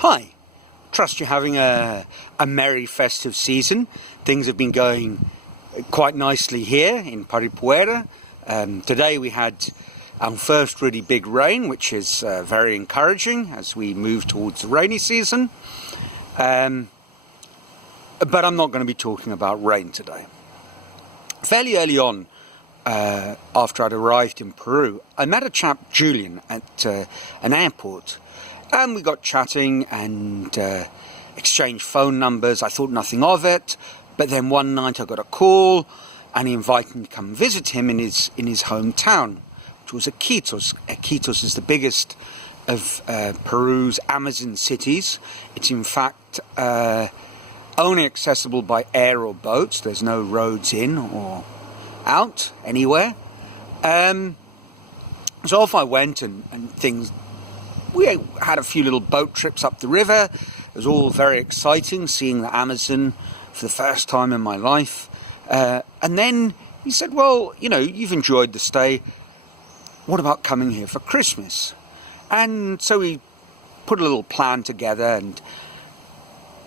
Hi, trust you're having a merry festive season. Things have been going quite nicely here in Paripuera. Today we had our first really big rain, which is very encouraging as we move towards the rainy season. But I'm not going to be talking about rain today. Fairly early on, after I'd arrived in Peru, I met a chap, Julian, at an airport. And we got chatting and exchanged phone numbers. I thought nothing of it. But then one night I got a call and he invited me to come visit him in his hometown, which was Iquitos. Iquitos is the biggest of Peru's Amazon cities. It's in fact only accessible by air or boats. There's no roads in or out anywhere. So off I went and things... We had a few little boat trips up the river. It was all very exciting, seeing the Amazon for the first time in my life. And then he said, well, you know, you've enjoyed the stay. What about coming here for Christmas? And so we put a little plan together, and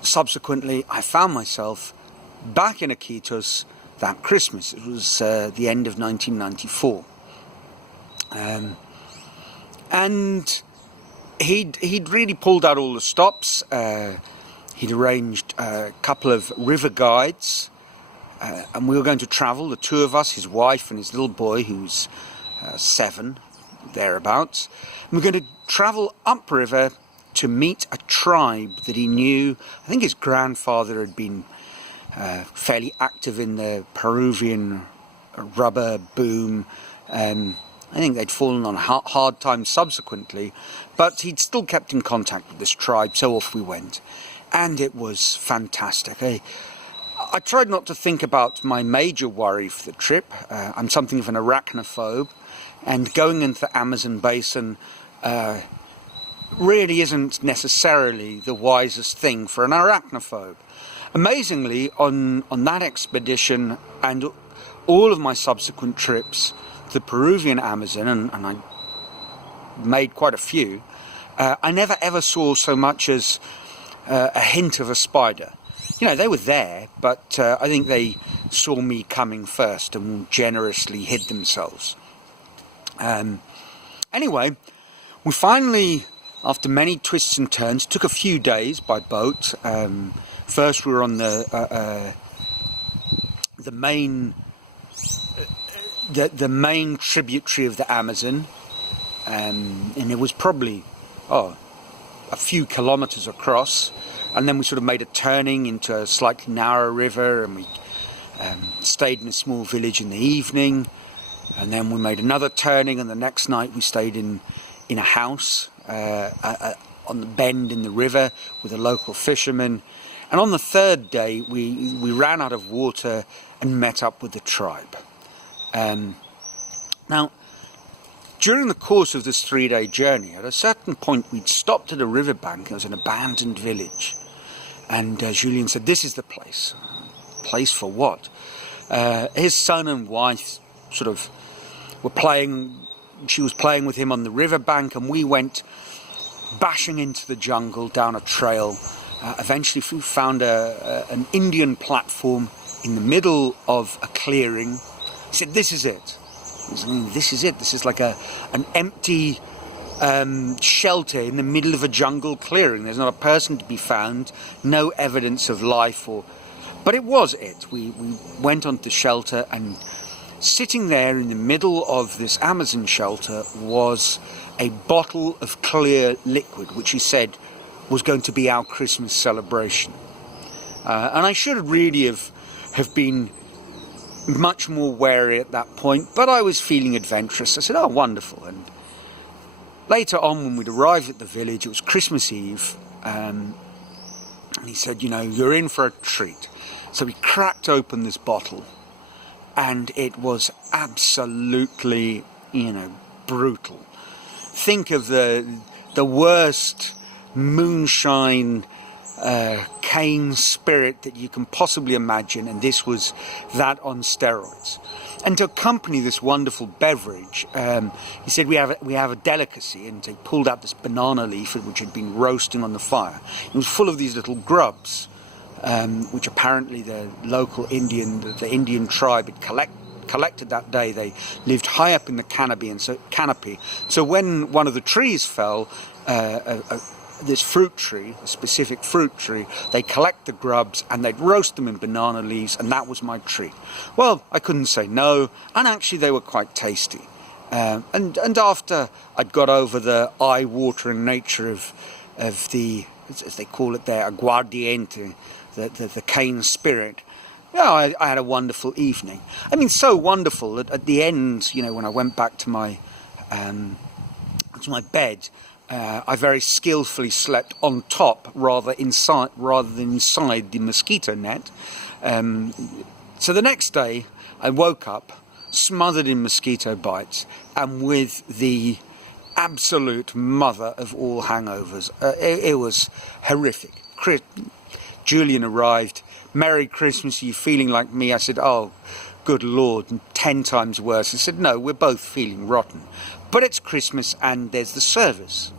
subsequently I found myself back in Iquitos that Christmas. It was the end of 1994. And he'd really pulled out all the stops. He'd arranged a couple of river guides, and we were going to travel, the two of us, his wife and his little boy, who's 7, thereabouts. And we're going to travel upriver to meet a tribe that he knew. I think his grandfather had been fairly active in the Peruvian rubber boom. I think they'd fallen on hard times subsequently, but he'd still kept in contact with this tribe, so off we went. And it was fantastic. I tried not to think about my major worry for the trip. I'm something of an arachnophobe, and going into the Amazon basin really isn't necessarily the wisest thing for an arachnophobe. Amazingly, on that expedition and all of my subsequent trips, the Peruvian Amazon, and I made quite a few, I never ever saw so much as a hint of a spider. You know, they were there, but I think they saw me coming first and generously hid themselves. Anyway, we finally, after many twists and turns, took a few days by boat. First we were on the main tributary of the Amazon, and it was probably a few kilometers across, and then we sort of made a turning into a slightly narrower river, and we stayed in a small village in the evening, and then we made another turning, and the next night we stayed in a house on the bend in the river with a local fisherman. And on the third day we ran out of water and met up with the tribe. Now, during the course of this 3-day journey, at a certain point we'd stopped at a riverbank. It was an abandoned village, and Julian said, this is the place. Place for what? His son and wife sort of were playing. She was playing with him on the riverbank, and we went bashing into the jungle down a trail. Eventually we found an Indian platform in the middle of a clearing. He said, this is it. This is it. This is like an empty shelter in the middle of a jungle clearing. There's not a person to be found, no evidence of life. But it was it. We went onto the shelter, and sitting there in the middle of this Amazon shelter was a bottle of clear liquid, which he said was going to be our Christmas celebration. And I should really have been much more wary at that point, but I was feeling adventurous. I said, oh, wonderful. And later on, when we'd arrived at the village, it was Christmas Eve, and he said, you know, you're in for a treat. So we cracked open this bottle, and it was absolutely, brutal. Think of the worst moonshine cane spirit that you can possibly imagine, and this was that on steroids. And to accompany this wonderful beverage, he said, we have a delicacy, and he pulled out this banana leaf which had been roasting on the fire. It was full of these little grubs, which apparently the local the Indian tribe had collected that day. They lived high up in the canopy, so when one of the trees fell, this fruit tree, a specific fruit tree, they collect the grubs and they'd roast them in banana leaves, and that was my treat. Well, I couldn't say no, and actually they were quite tasty. And after I'd got over the eye-watering nature of the, as they call it there, aguardiente, the cane spirit, I had a wonderful evening. I mean, so wonderful that at the end, when I went back to my bed, I very skillfully slept on top rather than inside the mosquito net. So the next day, I woke up smothered in mosquito bites and with the absolute mother of all hangovers. It was horrific. Julian arrived. Merry Christmas, are you feeling like me? I said, oh, good Lord, 10 times worse. He said, no, we're both feeling rotten. But it's Christmas and there's the service.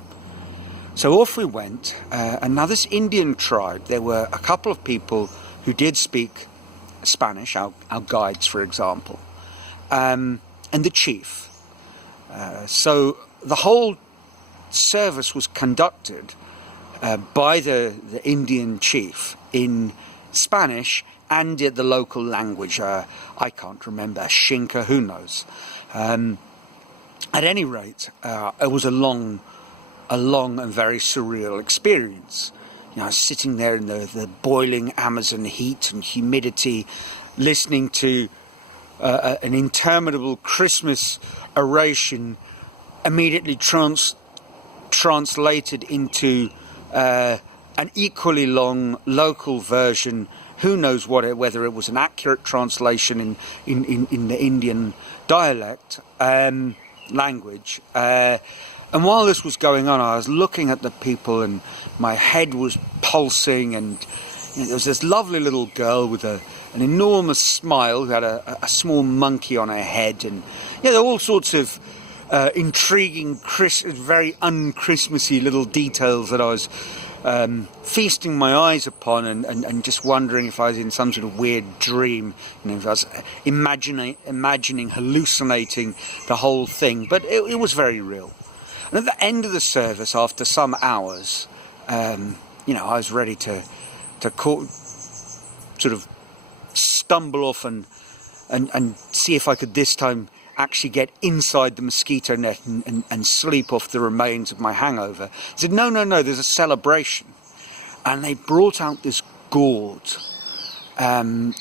So off we went, and now this Indian tribe, there were a couple of people who did speak Spanish, our guides, for example, and the chief. So the whole service was conducted by the Indian chief in Spanish and the local language. I can't remember, Xinca, who knows. At any rate, it was a long and very surreal experience. Sitting there in the boiling Amazon heat and humidity, listening to an interminable Christmas oration immediately translated into an equally long local version. Who knows whether it was an accurate translation in the Indian dialect language. And while this was going on, I was looking at the people and my head was pulsing, and there was this lovely little girl with an enormous smile who had a small monkey on her head, and there were all sorts of intriguing, very un-Christmassy little details that I was feasting my eyes upon and just wondering if I was in some sort of weird dream, if I was imagining, hallucinating the whole thing. But it was very real. And at the end of the service, after some hours, I was ready to sort of stumble off and see if I could this time actually get inside the mosquito net and sleep off the remains of my hangover. I said, no, there's a celebration. And they brought out this gourd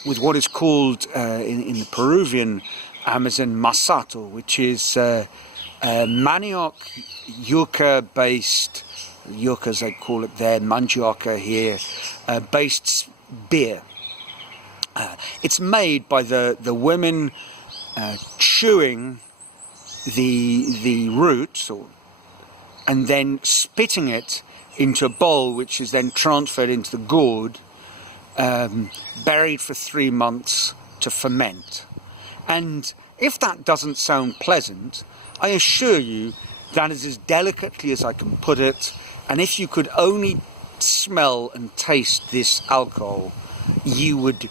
with what is called in the Peruvian Amazon masato, which is manioc, yucca-based, yucca as they call it there, mandioca here, based beer. It's made by the women chewing the roots and then spitting it into a bowl, which is then transferred into the gourd, buried for 3 months to ferment. And if that doesn't sound pleasant, I assure you that is as delicately as I can put it, and if you could only smell and taste this alcohol, you would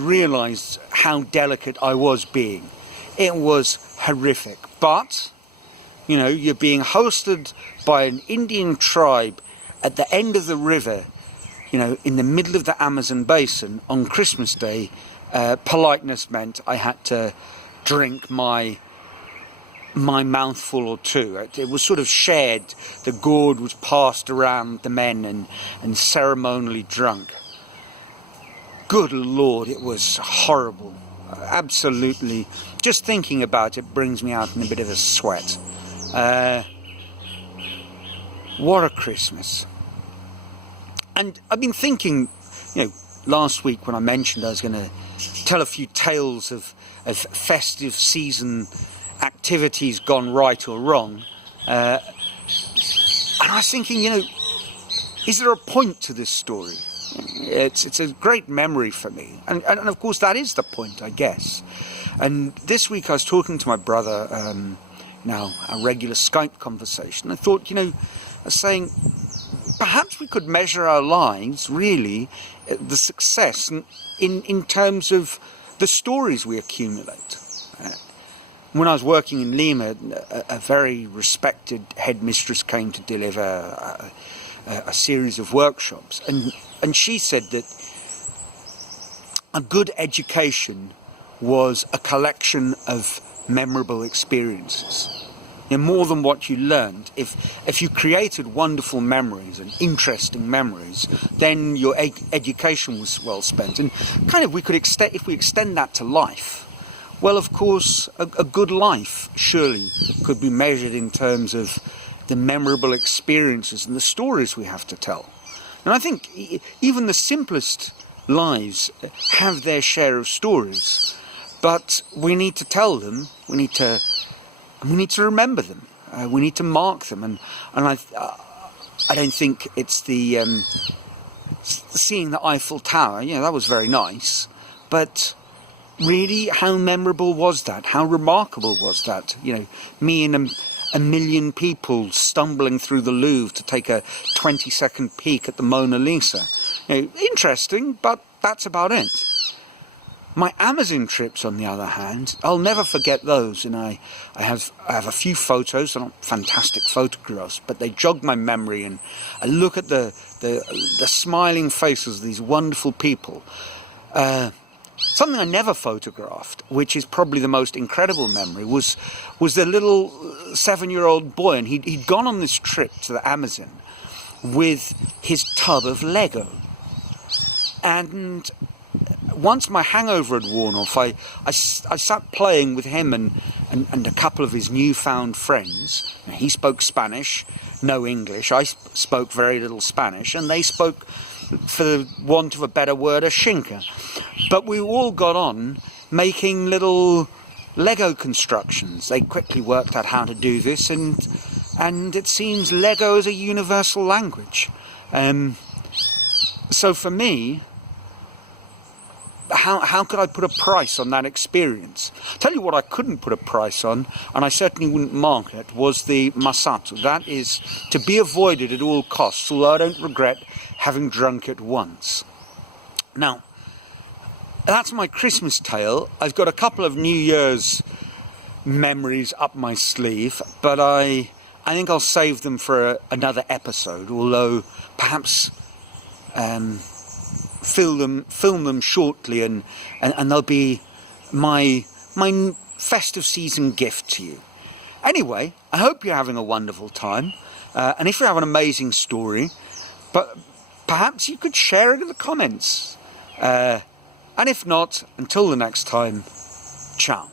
realise how delicate I was being. It was horrific. But, you're being hosted by an Indian tribe at the end of the river, in the middle of the Amazon basin on Christmas Day. Politeness meant I had to drink my mouthful or two. It was sort of shared. The gourd was passed around the men and ceremonially drunk. Good Lord, it was horrible. Absolutely. Just thinking about it brings me out in a bit of a sweat. What a Christmas. And I've been thinking, last week when I mentioned I was going to tell a few tales of festive season activities gone right or wrong. And I was thinking, is there a point to this story? It's a great memory for me. And of course, that is the point, I guess. And this week I was talking to my brother, now a regular Skype conversation. I thought, I was saying, perhaps we could measure our lives, really, the success in terms of the stories we accumulate. When I was working in Lima, a very respected headmistress came to deliver a series of workshops, and she said that a good education was a collection of memorable experiences. More than what you learned. If you created wonderful memories and interesting memories, then your education was well spent. And kind of if we extend that to life, well, of course, a good life surely could be measured in terms of the memorable experiences and the stories we have to tell. And I think even the simplest lives have their share of stories, but we need to tell them. We need to remember them. We need to mark them. And I don't think it's the seeing the Eiffel Tower. That was very nice, but really, how memorable was that? How remarkable was that? Me and a million people stumbling through the Louvre to take a 20-second peek at the Mona Lisa. Interesting, but that's about it. My Amazon trips, on the other hand, I'll never forget those. And I have a few photos. They're not fantastic photographs, but they jog my memory. And I look at the smiling faces of these wonderful people. Something I never photographed, which is probably the most incredible memory, was the little 7-year-old boy, and he'd gone on this trip to the Amazon with his tub of Lego. And once my hangover had worn off, I sat playing with him and a couple of his newfound friends. He spoke Spanish, no English. I spoke very little Spanish, and they spoke, for the want of a better word, a shinka. But we all got on making little Lego constructions. They quickly worked out how to do this, and it seems Lego is a universal language. So for me, how could I put a price on that experience? Tell you what I couldn't put a price on, and I certainly wouldn't mark it, was the Masato. That is to be avoided at all costs, although I don't regret having drunk it once. Now, that's my Christmas tale. I've got a couple of New Year's memories up my sleeve, but I think I'll save them for another episode, although perhaps film them shortly, and they'll be my festive season gift to you. Anyway, I hope you're having a wonderful time, and if you have an amazing story, but perhaps you could share it in the comments. And if not, until the next time, ciao.